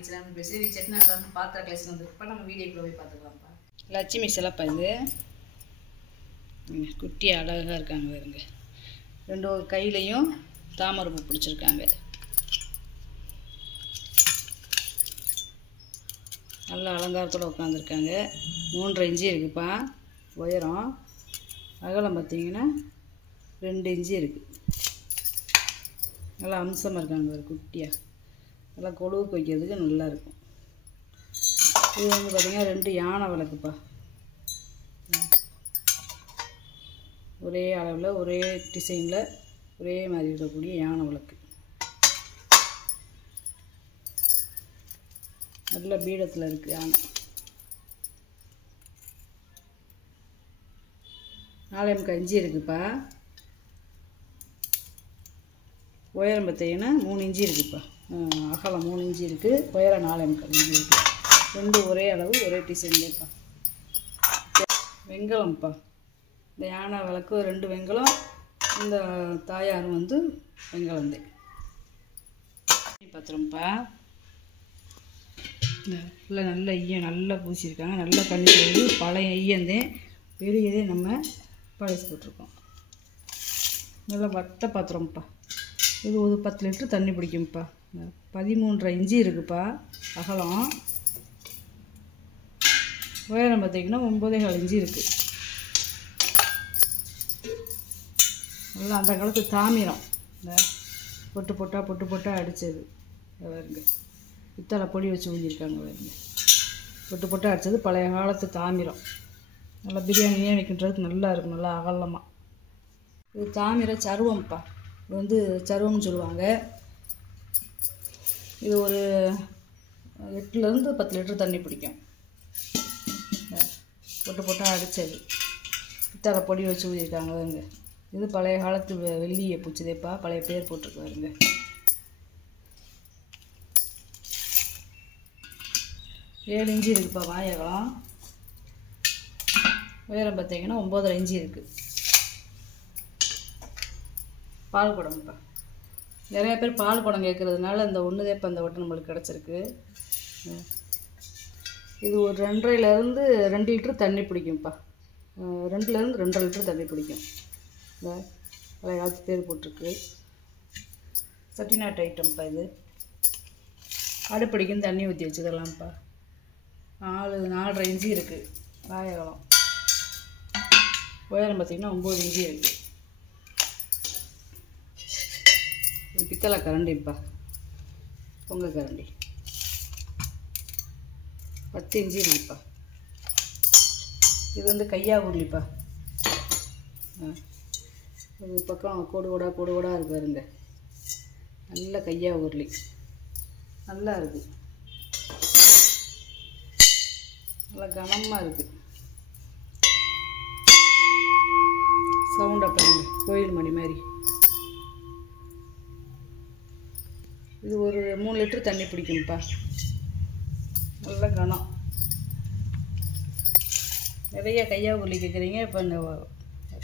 Kitchen பேசி செட்னா பாத்திர class வந்து இப்போ நம்ம வீடியோக்குள்ள போய் பார்த்துக்கலாம்ப்பா. லட்சுமி சிலப்பா இது குட்டி அழகாக இருக்காங்க பாருங்க. ரெண்டு கையிலையும் தாமரை பூ பிடிச்சிருக்காங்க. நல்லா அலங்காரத்தோடு உட்காந்துருக்காங்க. 3.5 இன்ச்சு இருக்குப்பா உயரம். அகலம் பார்த்தீங்கன்னா 2 இன்ச்சு இருக்குது. நல்லா அம்சமாக இருக்காங்க ஒரு குட்டியாக. நல்லா கொழுவுக்கு வைக்கிறதுக்கு நல்லாயிருக்கும். இது வந்து பார்த்திங்கன்னா 2 யானை விளக்குப்பா. ஒரே அளவில் ஒரே டிசைனில் ஒரே மாதிரி இருக்கக்கூடிய யானை விளக்கு. நல்ல பீடத்தில் இருக்குது யானை. 4.25 இன்ச்சு இருக்குப்பா. உயரம் பார்த்தீங்கன்னா 3 இன்ச்சு இருக்குப்பா. அகலம் 3 இன்ச்சு இருக்குது. உயரம் 4.25 இன்ச்சு இருக்குது. ரெண்டும் ஒரே அளவு ஒரே டிசைன்லேப்பா. வெங்கலம்ப்பா. இந்த யானை விளக்கு 2 வெங்கலம். இந்த தாயாரும் வந்து வெங்கலந்தே பார்த்துரும்ப்பா. இந்த ஃபுல்லாக நல்ல ஈயம் நல்லா பூசியிருக்காங்க. நல்லா பண்ணி வந்து பழைய ஈயந்தேன் வெளியதே நம்ம பழசு போட்டிருக்கோம். நல்லா வட்ட பாத்திரம்ப்பா. இது ஒரு 10 லிட்டர் தண்ணி பிடிக்கும்ப்பா. 13.5 இன்ச்சு இருக்குப்பா அகலம். உயரம் பார்த்திங்கன்னா 9.25 இன்ச்சு இருக்குது. நல்லா அந்த காலத்து தாமிரம். இந்த பொட்டு பொட்டாக அடித்தது வருங்க. பித்தளை பொடி வச்சு ஊற்றிருக்காங்க வருங்க. பொட்டு பொட்டாக அடித்தது பழைய காலத்து தாமிரம். நல்லா பிரியாணியே வைக்கின்றதுக்கு நல்லா இருக்கும். நல்லா அகலமாக. இது தாமிர சருவம்ப்பா. இது வந்து சருவம்னு சொல்லுவாங்க. இது ஒரு 8லேருந்து 10 லிட்டர் தண்ணி பிடிக்கும். பொட்டு பொட்டாக அடித்தது பித்தளை பொடி வச்சு ஊற்றிருக்காங்க வருங்க. இது பழைய காலத்து வெள்ளியை பூச்சிதேப்பா. பழைய பேர் போட்டிருக்கு வருங்க. 7 இன்ச்சு இருக்குப்பா வாயகலம். உயரம் பார்த்தீங்கன்னா 9.5 இன்ச்சு இருக்குது. பால் குடம்ப்பா. நிறையா பேர் பால் குடம் கேட்குறதுனால இந்த ஒன்றுதே இப்போ அந்த வட்டம் நம்மளுக்கு கிடச்சிருக்கு. இது ஒரு 2.5லேருந்து 2 லிட்டர் தண்ணி பிடிக்கும்ப்பா. 2லேருந்து 2.5 லிட்டர் தண்ணி பிடிக்கும். இந்த பழைய காலத்து பேர் போட்டிருக்கு. செட்டிநாட்டு ஐட்டம்ப்பா. இது அடுப்படிக்குன்னு தண்ணி ஊற்றி வச்சுக்கலாம்ப்பா. 4.5 இன்ச்சு இருக்குது வாயகலம். உயரம் பார்த்திங்கன்னா 9 இன்ச்சு இருக்குது. இது பித்தளை கரண்டிப்பா. பொங்கல் கரண்டி 10 இன்ச்சு இருக்குப்பா. இது வந்து கையா உருளிப்பா. ஒரு பக்கம் கோடு கோடாக இருக்கு பாருங்க. நல்ல கையா உருளி நல்லா இருக்குது. நல்லா கனமாக இருக்குது. சவுண்டை பாருங்க கோயில் மணி மாதிரி. இது ஒரு 3 லிட்டர் தண்ணி பிடிக்கும்ப்பா. நல்ல கனம். நிறைய கையா உருளி கேட்குறீங்க. இப்போ இந்த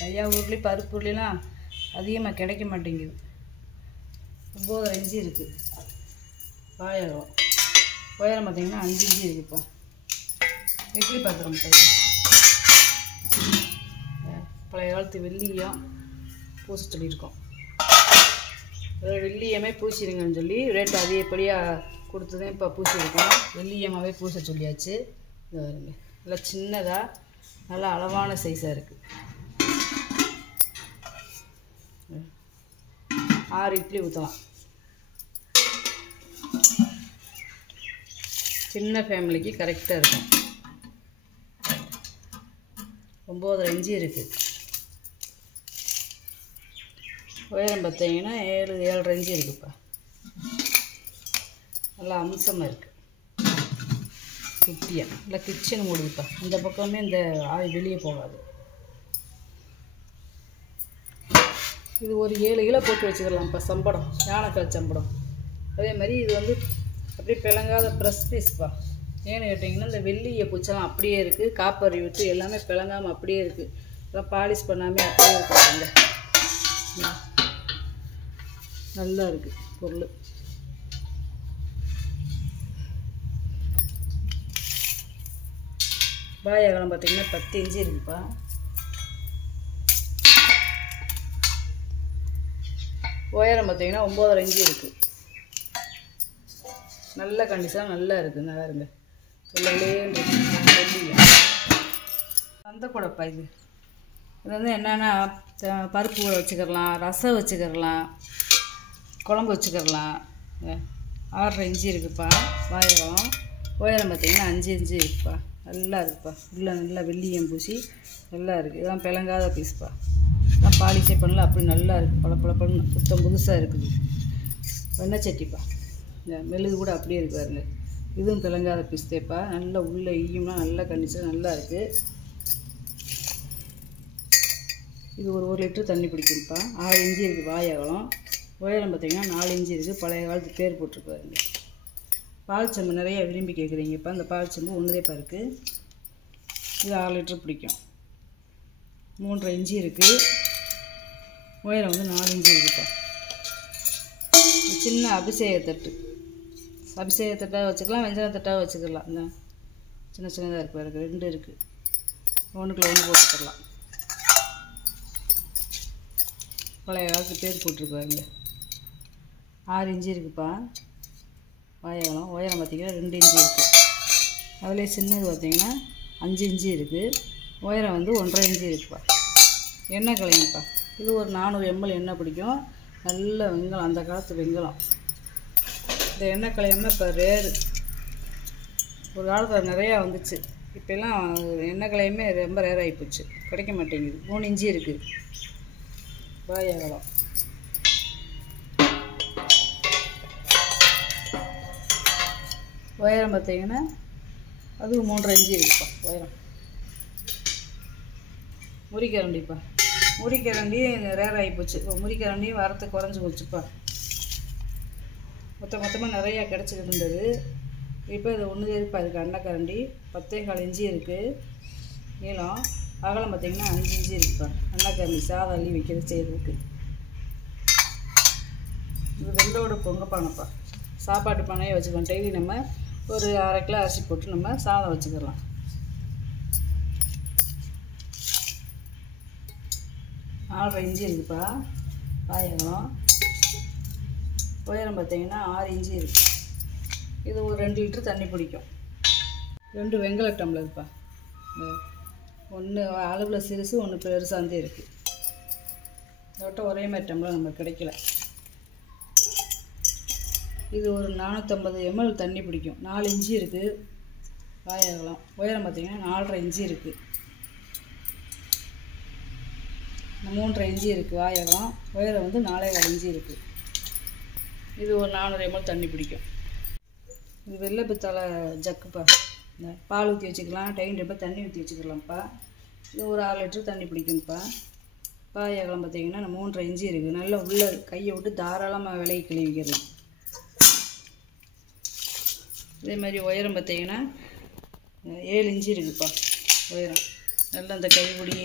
கையா உருளி பருப்பு உருளிலாம் அதிகமாக கிடைக்க மாட்டேங்குது. 9.5 இன்ச்சு இருக்குது வாயகம். உயரம் பார்த்திங்கன்னா 5 இன்ச்சு இருக்குப்பா. இட்லி பாத்திரம் பழைய காலத்து வெள்ளியம் பூச சொல்லியிருக்கோம். வெள்ளியமே பூசிடுங்கன்னு சொல்லி ரேட்டு அதிகப்படியாக கொடுத்துதான் இப்போ பூசியிருக்கோம். வெள்ளியமாகவே பூச சொல்லியாச்சு. இது வருங்க நல்லா சின்னதாக நல்லா அளவான சைஸாக இருக்குது. 6 இட்லி ஊற்றலாம். சின்ன ஃபேமிலிக்கு கரெக்டாக இருக்கும். 9.5 இன்ச்சு இருக்குது. உயரம் பார்த்தீங்கன்னா 7.5 இன்ச்சு இருக்குப்பா. நல்லா அம்சமாக இருக்குது. குட்டியாக நல்லா கிச்சன் மூடுதுப்பா. இந்த பக்கமே இந்த ஆயில் வெளியே போகாது. இது ஒரு 7 கிலோ போட்டு வச்சுக்கலாம்ப்பா. சம்படம் யானைக்கால் சம்படம். அதே மாதிரி இது வந்து அப்படியே பிளங்காத ப்ரெஸ் பீஸ்ப்பா. ஏன்னு கேட்டிங்கன்னா இந்த வெள்ளியை பூச்செல்லாம் அப்படியே இருக்குது. காப்பரி விட்டு எல்லாமே பிளங்காமல் அப்படியே இருக்குது. எல்லாம் பாலிஷ் பண்ணாமல் அப்படியே இருக்குங்க. நல்லா இருக்குது பொருள். வாய் அகலம் பார்த்திங்கன்னா 10 இன்ச்சு இருக்குப்பா. உயரம் பார்த்திங்கன்னா 9.5 இன்ச்சு இருக்குது. நல்ல கண்டிஷனாக நல்லா இருக்குது. நல்லா இருங்க சொல்லலே அந்த கூடப்பா. இது வந்து என்னென்னா பருப்பு கூட வச்சுக்கிறலாம், ரசம் வச்சுக்கிறலாம், குழம்பு வச்சுக்கிறலாம். 6.5 இன்ச்சு இருக்குப்பா வாயகம். உயரம் பார்த்திங்கன்னா 5 இன்ச்சு இருக்குப்பா. நல்லா இருக்குப்பா. உள்ளே நல்லா வெள்ளியம் பூசி நல்லா இருக்குது. இதெல்லாம் பிளங்காத பீஸ்ப்பா. இதெல்லாம் பாலிஷே பண்ணல, அப்படி நல்லா இருக்குது. பழப்பழப்பழன்னு புத்தம் புதுசாக இருக்குது. வெண்ணெய் சட்டிப்பா. இந்த மெழுகு கூட அப்படியே இருக்காருங்க. இதுவும் பிளங்காத பீஸ் தேப்பா. நல்லா உள்ளே ஈயம்னா நல்லா கண்டிச்சு நல்லா இருக்குது. இது ஒரு 1 லிட்டர் தண்ணி பிடிக்கும்ப்பா. 6 இன்ச்சு இருக்குது வாயகம். உயரம் பார்த்திங்கன்னா 4 இன்ச்சு இருக்குது. பழைய காலத்து பேர் போட்டிருப்பாருங்க. பால் செம்பு நிறைய விரும்பி கேட்குறீங்கப்பா. இந்த பால் செம்பு ஒன்றுதேப்பா இருக்குது. இது 6 லிட்டர் பிடிக்கும். 3.5 இன்ச்சு இருக்குது. உயரம் வந்து 4 இன்ச்சு இருக்குப்பா. சின்ன அபிஷேகத்தட்டு, அபிஷேகத்தட்டாக வச்சுக்கலாம், வெஞ்சனத்தட்டாக வச்சுக்கலாம். இந்த சின்ன சின்னதாக இருக்குது. இருக்குது 2 இருக்குது. ஒன்றுக்குள்ள 1 போட்டுக்கலாம். பழைய காலத்து பேர் போட்டிருக்காருங்க. 6 இன்ச்சு இருக்குப்பா வாயகம். உயரம் பார்த்திங்கன்னா 2 இன்ச்சு இருக்குது. அதிலே சின்னது பார்த்திங்கன்னா 5 இன்ச்சு இருக்குது. உயரம் வந்து 1.5 இன்ச்சு இருக்குப்பா. எண்ணெய் கலையப்பா. இது ஒரு 400 ml எண்ணெய் பிடிக்கும். நல்ல வெங்காயம், அந்த காலத்து வெங்காயம். இந்த எண்ணெய் கலையம்னா இப்போ ரேரு. ஒரு காலத்தில் நிறையா வந்துச்சு. இப்போலாம் எண்ணெய் கலையமே ரொம்ப ரேர் ஆகிப்போச்சு, கிடைக்க மாட்டேங்குது. 3 இன்ச்சு இருக்குது வாயகம். உயரம் பார்த்திங்கன்னா அதுவும் 3.5 இன்ச்சு இருக்குப்பா உயரம். முறிக்கரண்டிப்பா. முறிக்கரண்டி ரேர் ஆகிப்போச்சு. இப்போ முறிக்கரண்டியும் வரத்து குறைஞ்சி போச்சுப்பா. மொத்தமாக நிறையா கிடச்சிக்கிட்டு இருந்தது. இப்போ இது ஒன்று இருப்பா. இதுக்கு அன்னக்கரண்டி 10.25 இன்ச்சு இருக்குது நீளம். அகலம் பார்த்திங்கன்னா 5 இன்ச்சு இருக்குப்பா. அன்னக்கரண்டி சாதம் அள்ளி வைக்கிறது செய்கிறதுக்கு. இது வெள்ளோட பொங்க பானைப்பா. சாப்பாட்டு பானையே வச்சுக்கலாம். டெய்லி நம்ம ஒரு 1/2 கிலோ அரிசி போட்டு நம்ம சாதம் வச்சுக்கலாம். 4.5 இன்ச்சு இருக்குப்பா வாயகம். உயரம் பார்த்திங்கன்னா 6 இன்ச்சு இருக்குது. இது ஒரு 2 லிட்டர் தண்ணி பிடிக்கும். 2 வெங்கல டம்ளர்ப்பா. ஒன்று அளவில் சிறுசு, ஒன்று பெருசாந்தே இருக்குது. இதோட்ட ஒரே மாதிரி டம்ளர் நமக்கு கிடைக்கல. இது ஒரு 450 ml தண்ணி பிடிக்கும். 4 இன்ச்சு இருக்குது வாயகம். உயரம் பார்த்திங்கன்னா 4.5 இன்ச்சு இருக்குது. 3.5 இன்ச்சு இருக்குது வாயகம். உயரம் வந்து 4.25 இன்ச்சு இருக்குது. இது ஒரு 400 ml தண்ணி பிடிக்கும். இது வெள்ளை பித்தளை ஜக்குப்பா. இந்த பால் ஊற்றி வச்சுக்கலாம், டைம் டேப்பா தண்ணி ஊற்றி வச்சுக்கலாம்ப்பா. இது ஒரு 6 லிட்டர் தண்ணி பிடிக்கும்ப்பா. வாயகம் பார்த்திங்கன்னா 3.5 இன்ச்சு இருக்குது. நல்லா உள்ளே கையை விட்டு தாராளமாக விலையை கழுவிக்கிறது. இதே மாதிரி உயரம் பார்த்திங்கன்னா 7 இன்ச்சு இருக்குதுப்பா உயரம். நல்லா இந்த கைப்பிடி,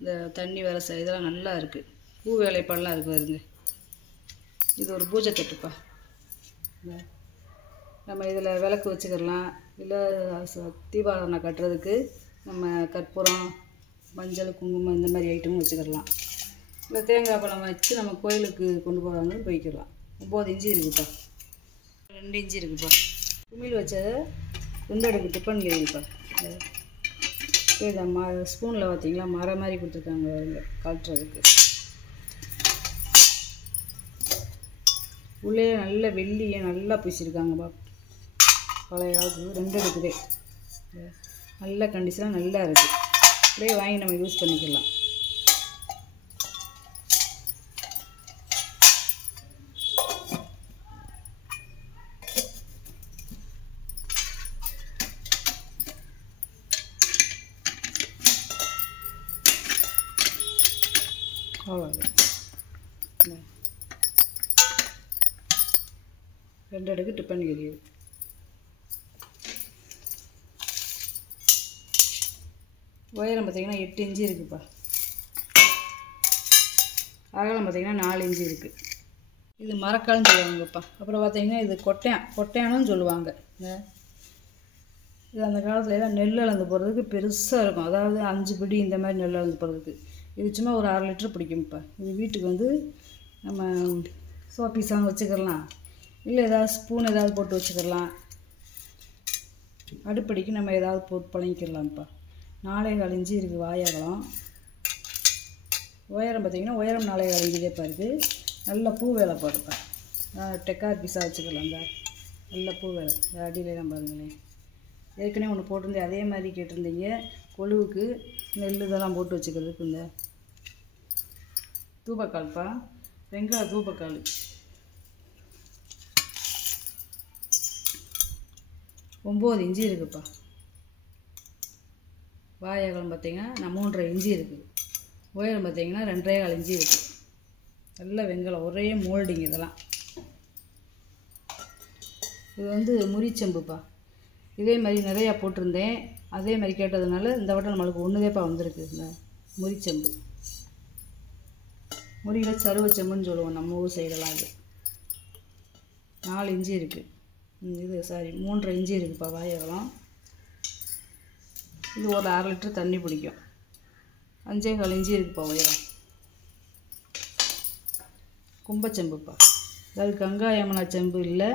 இந்த தண்ணி வர இதெல்லாம் நல்லா இருக்குது. பூ வேலைப்பாடெலாம் இருக்குது வருங்க. இது ஒரு பூஜை தட்டுப்பா. நம்ம இதில் விளக்கு வச்சுக்கலாம். இல்லை தீபாராதனை கட்டுறதுக்கு நம்ம கற்பூரம், மஞ்சள், குங்குமம் இந்த மாதிரி ஐட்டமும் வச்சுக்கலாம். இல்லை தேங்காய் பழம் வச்சு நம்ம கோயிலுக்கு கொண்டு போகிறாங்கன்னு போய்க்கலாம். 9 இன்ச்சு இருக்குதுப்பா. 2 இன்ச்சு இருக்குதுப்பா. குமிழ் வச்சதை 2 அடுக்கு டிஃபன் கேரிப்பா. இதை ஸ்பூனில் பார்த்திங்களா மரம் மாதிரி கொடுத்துருக்காங்க கழட்டுறதுக்கு. உள்ளே நல்ல வெள்ளியை நல்லா பூசியிருக்காங்கப்பா. பழைய காலத்துக்கு 2 அடுக்குதே. நல்ல கண்டிஷனாக நல்லா இருக்குது. அப்படியே வாங்கி நம்ம யூஸ் பண்ணிக்கலாம். அவ்வளோ 2 அடுக்கு டிஃபன் கேரியர். உயரம் பார்த்திங்கன்னா 8 இன்ச்சு இருக்குதுப்பா. அகலம் பார்த்திங்கன்னா 4 இன்ச்சு இருக்குது. இது மரக்கால்னு சொல்லுவாங்கப்பா. அப்புறம் பார்த்திங்கன்னா இது கொட்டையானும் சொல்லுவாங்க. இது அந்த காலத்துல எல்லாம் நெல் அளந்து போடுறதுக்கு பெருசாக இருக்கும், அதாவது 5 பிடி இந்த மாதிரி நெல் அளந்து போடுறதுக்கு. இது சும்மா ஒரு 1/2 லிட்டர் பிடிக்கும். இப்போ இது வீட்டுக்கு வந்து நம்ம சோப்பீஸாக வச்சுக்கலாம், இல்லை ஏதாவது ஸ்பூன் ஏதாவது போட்டு வச்சுக்கலாம். அடுப்படிக்கு நம்ம ஏதாவது போட்டு பழங்கிக்கலாம்ப்பா. 4.25 இன்ச்சு இருக்குது வாயகலம். உயரம் பார்த்திங்கன்னா உயரம் 4.25 இன்ச்சு பாருது. நல்ல பூ வேலை போடுப்பேன். டெக்கார் பீஸாக வச்சுக்கலாம். இந்த நல்ல பூ வேலை அடியிலாம் பாருங்களேன். ஏற்கனவே ஒன்று போட்டிருந்தேன், அதே மாதிரி கேட்டிருந்தீங்க. கொழுவுக்கு நெல் இதெல்லாம் போட்டு வச்சுக்கிறதுக்கு இந்த தூபக்கால்ப்பா, வெங்காய தூபக்கால். 9 இன்ச்சு இருக்குதுப்பா. வாயகலம் பார்த்திங்கன்னா 3.5 இன்ச்சு இருக்குது. உயரம் பார்த்திங்கன்னா 2.25 இன்ச்சு இருக்குது. நல்ல வெங்காயம், ஒரே மோல்டிங். இதெல்லாம் இது வந்து முறிச்செம்புப்பா. இதே மாதிரி நிறையா போட்டிருந்தேன், அதே மாதிரி கேட்டதுனால இந்த வட்டம் நம்மளுக்கு ஒன்றுதேப்பா வந்திருக்கு. இந்த முறிச்செம்பு, முறியில் சருவச்செம்புன்னு சொல்லுவோம் நம்ம ஊர் சைடெல்லாம். இது 4 இன்ச்சு இருக்குது. இது 3.5 இன்ச்சு இருக்குதுப்பா வாயகலம். இது ஒரு 1/2 லிட்டர் தண்ணி பிடிக்கும். 5.25 இன்ச்சு இருக்குப்பா உயரம். கும்பச்செம்புப்பா, அதாவது கங்காயமனா செம்பு இல்லை,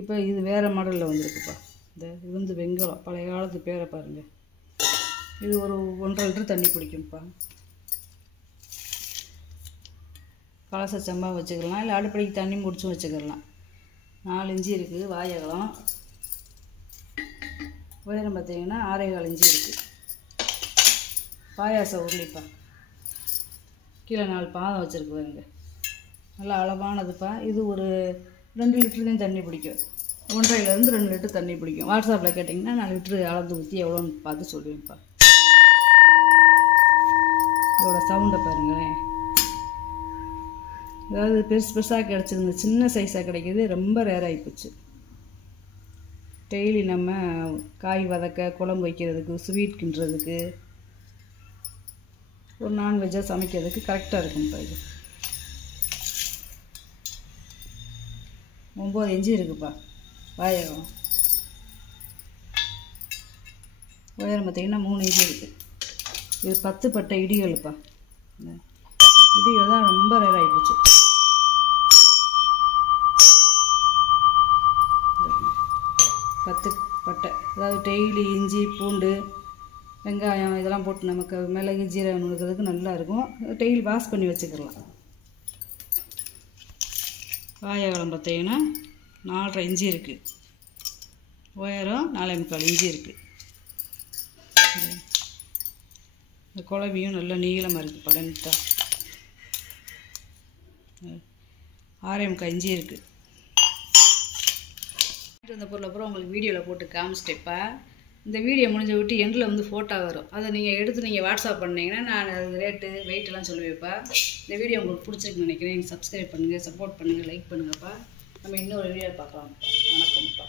இப்போ இது வேறு மாடலில் வந்திருக்குப்பா. இது வந்து வெங்காயம், பழைய காலத்து பேரை பாருங்கள். இது ஒரு 1.5 லிட்டர் தண்ணி பிடிக்கும்ப்பா. கலச செம்பா வச்சுக்கலாம், இல்லை அடுப்படிக்கு தண்ணி முடிச்சும் வச்சுக்கலாம். 4 இன்ச்சு இருக்குது வாயகலம். உயரம் பார்த்திங்கன்னா 6.25 இன்ச்சு இருக்குது. பாயாச உருளிப்பா, கீழே 4 பாதம் வச்சுருக்கு பாருங்க. நல்லா அளவானதுப்பா. இது ஒரு 2 லிட்டர்லேயும் தண்ணி பிடிக்கும். 1.5லேருந்து 2 லிட்டர் தண்ணி பிடிக்கும். வாட்ஸ்அப்பில் கேட்டிங்கன்னா 4 லிட்டரு அளந்து ஊற்றி எவ்வளோன்னு பார்த்து சொல்லுவேன்ப்பா. இதோட சவுண்டை பாருங்களேன். அதாவது பெருசு பெருசாக கிடச்சிருந்து சின்ன சைஸாக கிடைக்கிது, ரொம்ப ரேர் ஆகிப்போச்சு. டெய்லி நம்ம காய் வதக்க, குழம்பு வைக்கிறதுக்கு, ஸ்வீட் கிண்டுறதுக்கு, ஒரு நான்வெஜ்ஜாக சமைக்கிறதுக்கு கரெக்டாக இருக்கும்ப்பா. இது 9 இன்ச்சு இருக்குதுப்பா வாயகம். உயரம் பார்த்திங்கன்னா 3 இன்ச்சு இருக்குது. இது 10 பட்டை இடிகள்ப்பா. இடிகள் தான் ரொம்ப ரேர் ஆகிப்போச்சு. 10 பட்டை, அதாவது டெய்லி இஞ்சி பூண்டு வெங்காயம் இதெல்லாம் போட்டு நமக்கு மிளகு ஜீரகம் நுணுக்கிறதுக்கு நல்லாயிருக்கும். டெய்லி வாஷ் பண்ணி வச்சுக்கலாம். வாயகலம் பார்த்திங்கன்னா 4.5 இன்ச்சு இருக்குது. உயரம் 4.25 இன்ச்சு இருக்குது. இந்த குழவியும் நல்லா நீளமாக இருக்குது, பழனிட்டா 6.25 இன்ச்சு இருக்குது. இந்த பொருளை அப்புறம் உங்களுக்கு வீடியோவில் போட்டு காமிச்சிட்டேப்பா. இந்த வீடியோ முடிஞ்ச விட்டு எண்டில் வந்து ஃபோட்டோ வரும், அதை நீங்கள் எடுத்து நீங்கள் வாட்ஸ்அப் பண்ணிங்கன்னா நான் அது ரேட்டு வெயிட்டெல்லாம் சொல்லுவேப்பா. இந்த வீடியோ உங்களுக்கு பிடிச்சிருக்குன்னு நினைக்கிறேன். சப்ஸ்கிரைப் பண்ணுங்கள், சப்போர்ட் பண்ணுங்கள், லைக் பண்ணுங்கப்பா. நம்ம இன்னொரு வீடியோ பார்க்கலாம்ப்பா. வணக்கம்ப்பா.